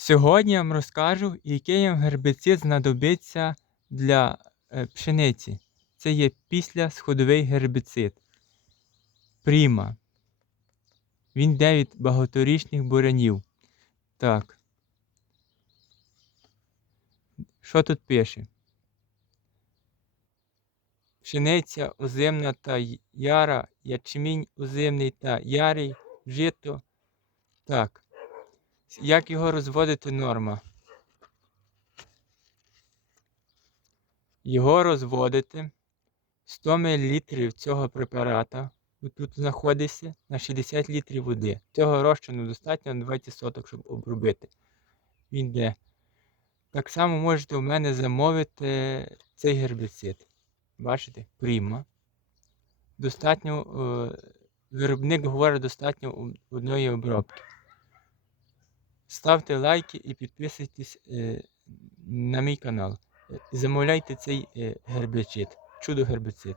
Сьогодні я вам розкажу, який гербіцид знадобиться для е, пшениці. Це є післясходовий гербіцид. Пріма. Він йде від багаторічних бурянів. Так. Що тут пише? Пшениця озимна та яра, ячмінь озимний та ярий, жито. Так. Як його розводити норма? Його розводити 100 мл цього препарата. Тут знаходиться на 60 літрів води. Цього розчину достатньо на 20 соток, щоб обробити. Він йде. Так само можете у мене замовити цей гербіцид. Бачите? Пріма. Достатньо, е, виробник говорить, достатньо одної обробки. Ставте лайки і підписуйтесь е, на мій канал. Е, Замовляйте цей е, гербіцид. Чудо гербіцид.